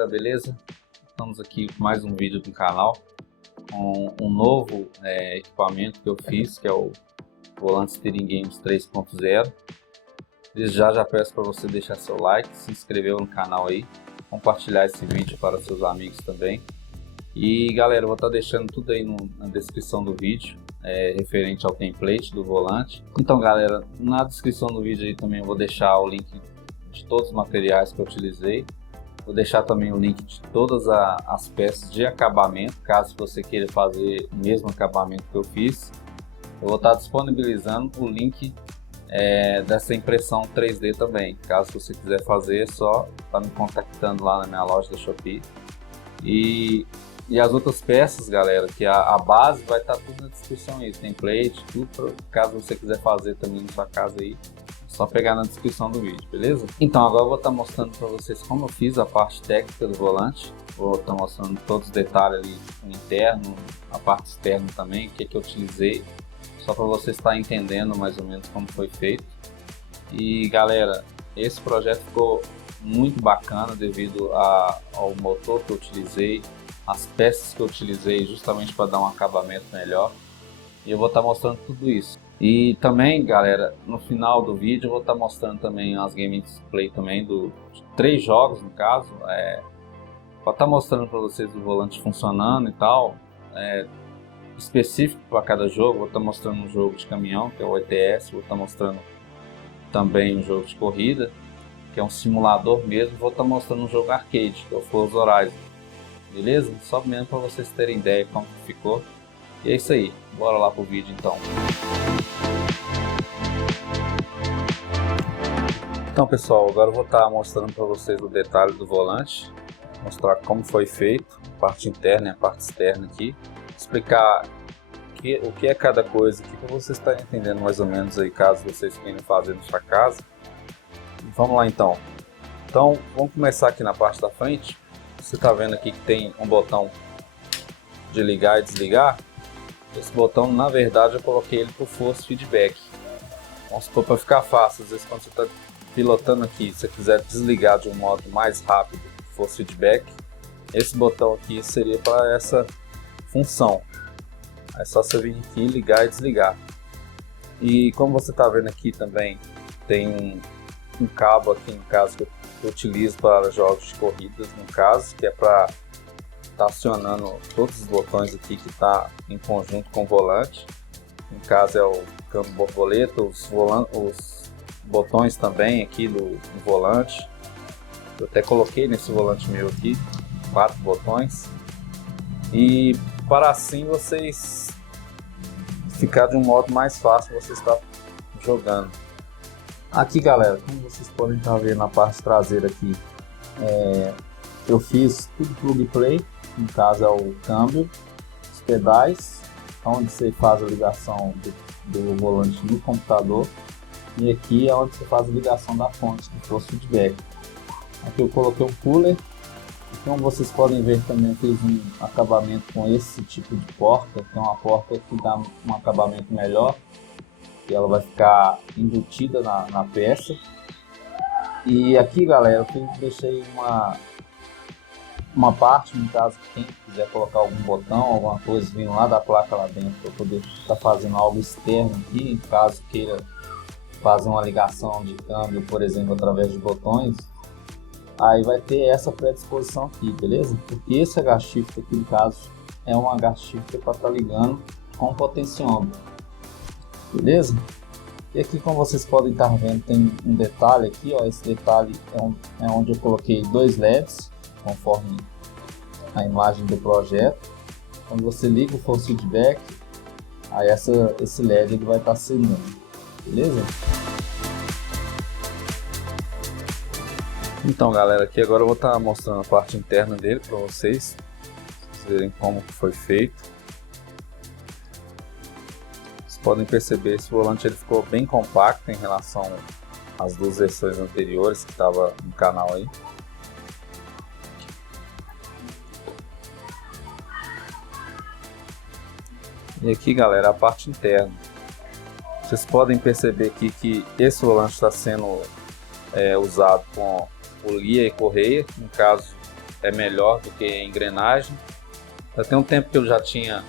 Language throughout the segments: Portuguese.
galera, beleza? Estamos aqui com mais um vídeo do canal com um novo equipamento que eu fiz, que é o volante Steering Games 3.0. Desde já peço para você deixar seu like, se inscrever no canal aí, compartilhar esse vídeo para seus amigos também. E galera, eu vou estar deixando tudo aí na descrição do vídeo, referente ao template do volante. Então galera, na descrição do vídeo aí também eu vou deixar o link de todos os materiais que eu utilizei. Vou deixar também o link de todas as peças de acabamento, caso você queira fazer o mesmo acabamento que eu fiz. Eu vou estar disponibilizando o link dessa impressão 3D também. Caso você quiser fazer, é só estar me contactando lá na minha loja da Shopee. E as outras peças, galera, que a base vai estar tudo na descrição aí, template, tudo, caso você quiser fazer também na sua casa aí. Só pegar na descrição do vídeo, beleza? Então agora eu vou estar mostrando para vocês como eu fiz a parte técnica do volante. Vou estar mostrando todos os detalhes ali, o interno, a parte externa também, o que eu utilizei, só para vocês estarem entendendo mais ou menos como foi feito. E galera, esse projeto ficou muito bacana devido ao motor que eu utilizei, as peças que eu utilizei justamente para dar um acabamento melhor. E eu vou estar mostrando tudo isso. E também, galera, no final do vídeo eu vou estar mostrando também as game display também de 3 jogos, no caso. Vou estar mostrando para vocês o volante funcionando e tal, específico para cada jogo. Vou estar mostrando um jogo de caminhão, que é o ETS. Vou estar mostrando também um jogo de corrida, que é um simulador mesmo. Vou estar mostrando um jogo arcade, que é o Forza Horizon. Beleza? Só mesmo para vocês terem ideia como ficou. E é isso aí, bora lá pro vídeo então. Então pessoal, agora eu vou estar mostrando para vocês o detalhe do volante, mostrar como foi feito, a parte interna e a parte externa aqui, explicar o que é cada coisa aqui para vocês estarem entendendo mais ou menos aí, caso vocês queiram fazer na sua casa. Vamos lá então. Então vamos começar aqui na parte da frente. Você está vendo aqui que tem um botão de ligar e desligar. Esse botão, na verdade, eu coloquei ele para o force feedback. Vamos supor, para ficar fácil, às vezes quando você está pilotando aqui, se você quiser desligar de um modo mais rápido, force feedback, esse botão aqui seria para essa função. É só você vir aqui, ligar e desligar. E como você está vendo aqui também, tem um cabo aqui, no caso, que eu utilizo para jogos de corridas, no caso, que é para acionando todos os botões aqui que está em conjunto com o volante. No caso é o câmbio borboleta, os botões também aqui do volante. Eu até coloquei nesse volante meu aqui 4 botões, e para assim vocês ficar de um modo mais fácil você está jogando. Aqui galera, como vocês podem estar vendo na parte traseira aqui, eu fiz tudo plug and play. No caso é o câmbio, os pedais, onde você faz a ligação do volante no computador, e aqui é onde você faz a ligação da fonte do force feedback. Aqui eu coloquei um cooler, e como vocês podem ver também eu fiz um acabamento com esse tipo de porta, que é uma porta que dá um acabamento melhor, e ela vai ficar embutida na peça. E aqui galera, eu deixei uma parte, no caso, quem quiser colocar algum botão, alguma coisa vindo lá da placa lá dentro, para poder estar fazendo algo externo aqui, caso queira fazer uma ligação de câmbio, por exemplo, através de botões, aí vai ter essa predisposição aqui, beleza? Porque esse H-Shift aqui, no caso, é um H-Shift para estar ligando com o potenciômetro, beleza? E aqui, como vocês podem estar vendo, tem um detalhe aqui, ó, esse detalhe é onde eu coloquei 2 LEDs, conforme a imagem do projeto. Quando você liga o force feedback, aí esse LED ele vai estar acendendo, beleza? Então galera, aqui agora eu vou estar mostrando a parte interna dele para vocês verem como que foi feito. Vocês podem perceber, esse volante ele ficou bem compacto em relação às 2 versões anteriores que estava no canal aí. E aqui galera, a parte interna. Vocês podem perceber aqui que esse volante está sendo usado com o guia e correia. No caso, é melhor do que a engrenagem. Já tem um tempo que eu já tinha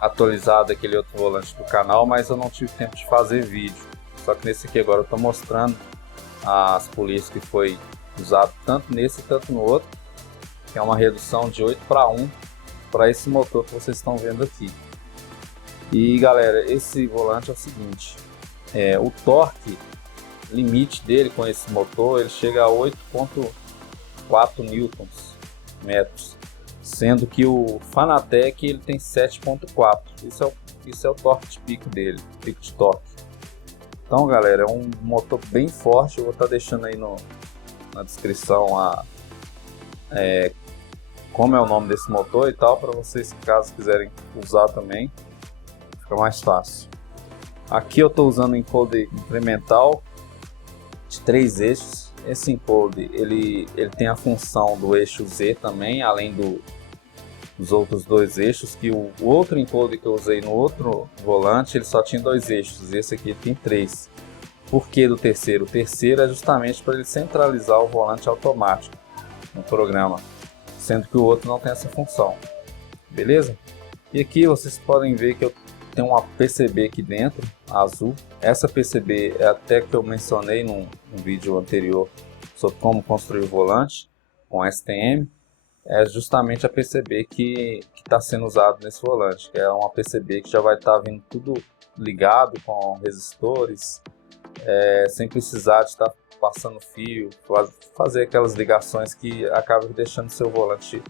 atualizado aquele outro volante do canal, mas eu não tive tempo de fazer vídeo. Só que nesse aqui agora eu estou mostrando as polias que foi usado tanto nesse quanto no outro, que é uma redução de 8:1 para esse motor que vocês estão vendo aqui. E galera, esse volante é o seguinte, o torque limite dele com esse motor ele chega a 8,4 Nm, sendo que o Fanatec ele tem 7,4. Isso é o torque de pico dele, pico de torque. Então galera, é um motor bem forte. Eu vou estar deixando aí na descrição como é o nome desse motor e tal, para vocês caso quiserem usar também, fica mais fácil. Aqui eu estou usando um encoder incremental de 3 eixos. Esse encoder ele tem a função do eixo Z também, além dos outros 2 eixos, que o outro encoder que eu usei no outro volante ele só tinha 2 eixos, esse aqui tem 3. Por que do terceiro? O terceiro é justamente para ele centralizar o volante automático no programa, sendo que o outro não tem essa função, beleza? E aqui vocês podem ver que eu tenho uma PCB aqui dentro, azul. Essa PCB é até que eu mencionei num vídeo anterior sobre como construir o volante com STM. É justamente a PCB que está sendo usado nesse volante, que é uma PCB que já vai estar vindo tudo ligado com resistores, sem precisar de estar passando fio, fazer aquelas ligações que acabam deixando seu volante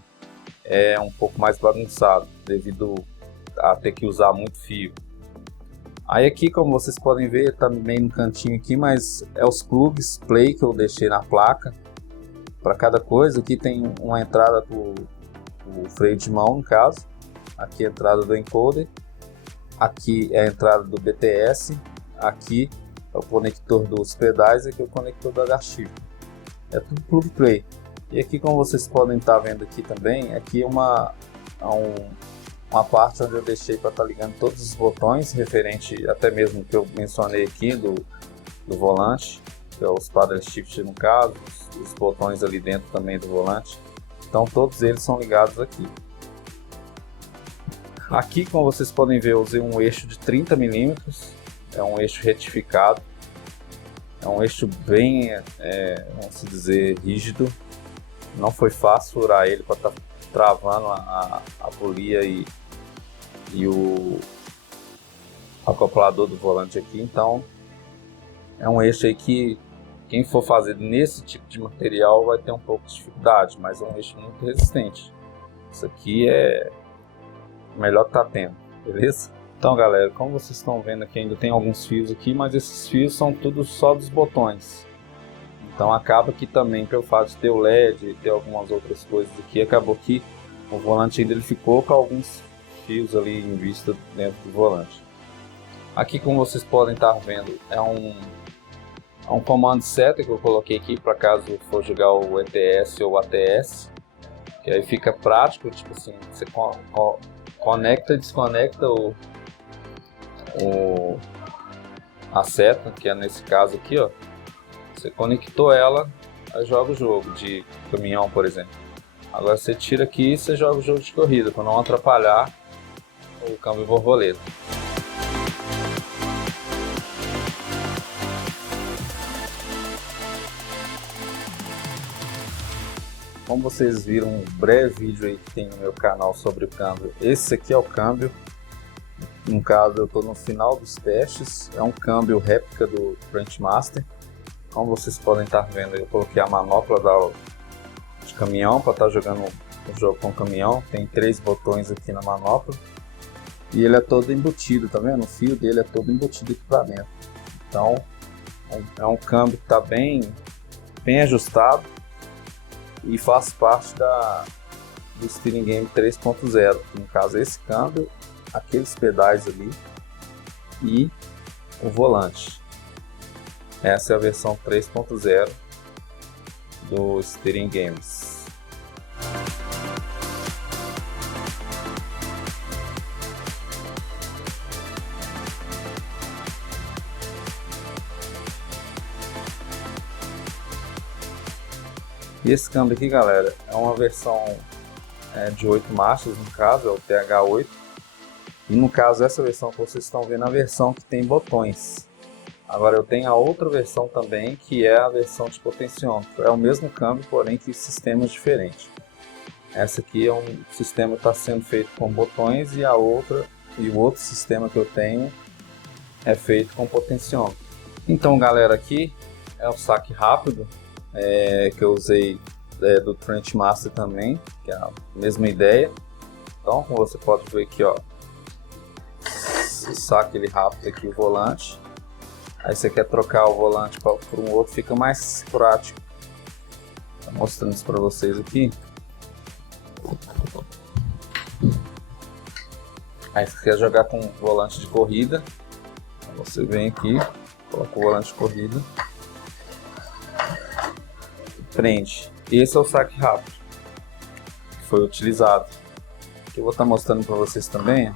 um pouco mais bagunçado, devido a ter que usar muito fio. Aí aqui, como vocês podem ver, está meio no cantinho aqui, mas é os plugs play que eu deixei na placa. Para cada coisa, aqui tem uma entrada para o freio de mão, no caso. Aqui a entrada do encoder. Aqui é a entrada do BTS. Aqui é o conector dos pedais e aqui é o conector do H-Shift. É tudo plug play. E aqui, como vocês podem estar vendo aqui também, aqui é uma parte onde eu deixei para estar ligando todos os botões, referente até mesmo que eu mencionei aqui do volante, que é os paddle shift no caso, os botões ali dentro também do volante. Então todos eles são ligados aqui. Aqui, como vocês podem ver, eu usei um eixo de 30 mm, é um eixo retificado, é um eixo bem, vamos dizer, rígido. Não foi fácil furar ele para estar travando a polia e o acoplador do volante aqui. Então é um eixo aí que quem for fazer nesse tipo de material vai ter um pouco de dificuldade, mas é um eixo muito resistente. Isso aqui é o melhor que tá tendo, beleza? Então galera, como vocês estão vendo aqui, ainda tem alguns fios aqui, mas esses fios são tudo só dos botões. Então acaba que também, pelo fato de ter o LED e ter algumas outras coisas aqui, acabou que o volante ainda ele ficou com alguns fios ali em vista dentro do volante. Aqui, como vocês podem estar vendo, é um comando seta que eu coloquei aqui para caso for jogar o ETS ou ATS, que aí fica prático, tipo assim, você conecta e desconecta a seta, que é nesse caso aqui, ó. Você conectou ela, aí joga o jogo de caminhão, por exemplo. Agora você tira aqui e você joga o jogo de corrida, para não atrapalhar o câmbio borboleta. Como vocês viram um breve vídeo aí que tem no meu canal sobre o câmbio, esse aqui é o câmbio. No caso eu estou no final dos testes, é um câmbio réplica do Trendmaster. Como vocês podem estar vendo, eu coloquei a manopla de caminhão para estar jogando o jogo com caminhão. Tem 3 botões aqui na manopla. E ele é todo embutido, tá vendo? O fio dele é todo embutido aqui para dentro. Então é um câmbio que está bem ajustado e faz parte do Steering Game 3.0. No caso, esse câmbio, aqueles pedais ali e o volante. Essa é a versão 3.0 do Steering Games. E esse câmbio aqui, galera, é uma versão de 8 marchas, no caso, é o TH8. E no caso, essa versão que vocês estão vendo é a versão que tem botões. Agora eu tenho a outra versão também, que é a versão de potenciômetro. É o mesmo câmbio, porém que sistemas diferentes. Essa aqui é um sistema que está sendo feito com botões e o outro sistema que eu tenho é feito com potenciômetro. Então, galera, aqui é o saque rápido que eu usei do Trent Master também, que é a mesma ideia. Então, como você pode ver aqui, ó, saque ele rápido aqui o volante. Aí você quer trocar o volante por um outro, fica mais prático. Tô mostrando isso para vocês aqui. Aí você quer jogar com volante de corrida, você vem aqui, coloca o volante de corrida, prende. Esse é o saque rápido que foi utilizado. Que eu vou estar mostrando para vocês também.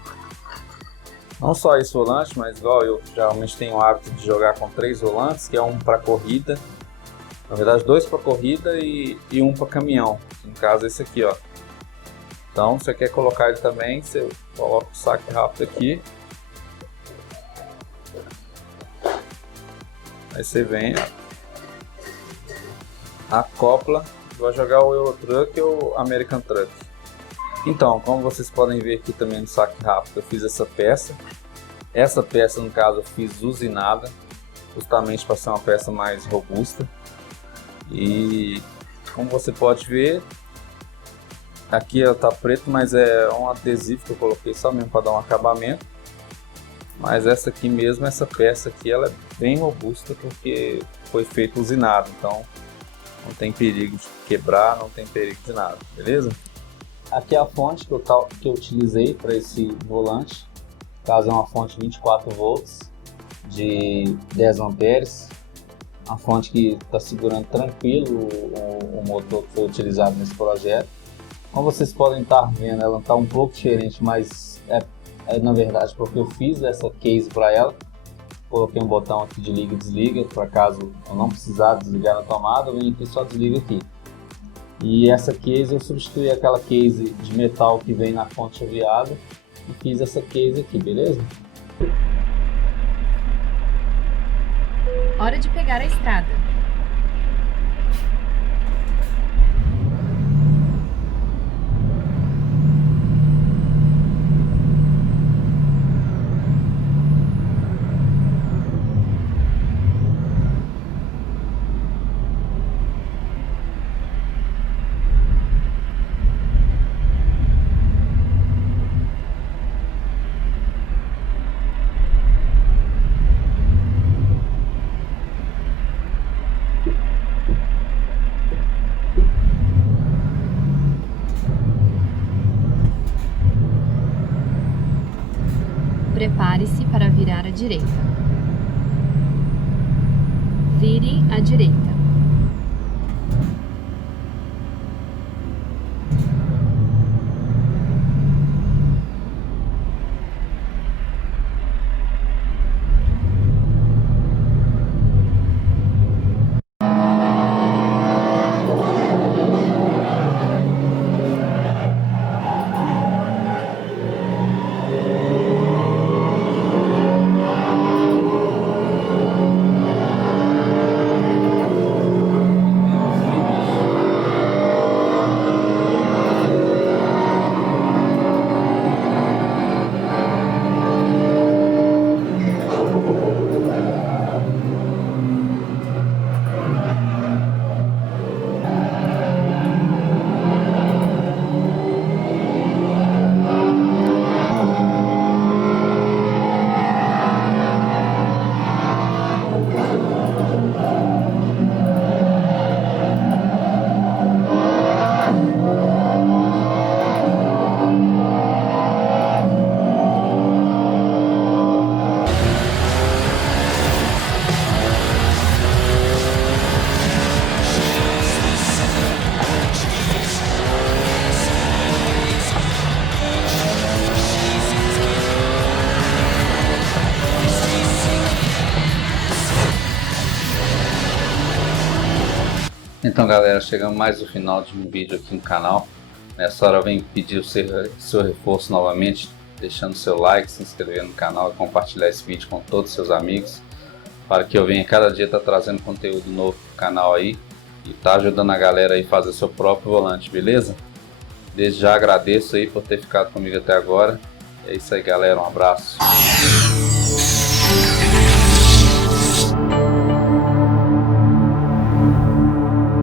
Não só esse volante, mas igual eu geralmente tenho o hábito de jogar com 3 volantes, que é um para corrida, na verdade 2 para corrida e um para caminhão, no caso esse aqui, ó. Então você quer colocar ele também, você coloca o saque rápido aqui, aí você vem, acopla, vai jogar o Euro Truck ou American Truck. Então, como vocês podem ver aqui também no saque rápido, eu fiz essa peça. Essa peça, no caso, eu fiz usinada, justamente para ser uma peça mais robusta. E como você pode ver, aqui ela tá preto, mas é um adesivo que eu coloquei só mesmo para dar um acabamento. Mas essa aqui mesmo, essa peça aqui, ela é bem robusta porque foi feita usinada. Então, não tem perigo de quebrar, não tem perigo de nada, beleza? Aqui é a fonte que eu utilizei para esse volante. No caso é uma fonte 24 volts de 10 amperes. Uma fonte que está segurando tranquilo o motor que foi utilizado nesse projeto. Como vocês podem estar vendo, ela está um pouco diferente, mas na verdade porque eu fiz essa case para ela. Coloquei um botão aqui de liga e desliga, para caso eu não precisar desligar na tomada, eu venho aqui e só desliga aqui. E essa case eu substituí aquela case de metal que vem na fonte chaveada e fiz essa case aqui, beleza? Hora de pegar a estrada. Prepare-se para virar à direita. Vire à direita. Então galera, chegamos mais no final de um vídeo aqui no canal. Nessa hora eu venho pedir o seu reforço novamente, deixando seu like, se inscrever no canal e compartilhar esse vídeo com todos os seus amigos, para que eu venha cada dia estar trazendo conteúdo novo pro canal aí e tá ajudando a galera aí a fazer seu próprio volante, beleza? Desde já agradeço aí por ter ficado comigo até agora. É isso aí galera, um abraço.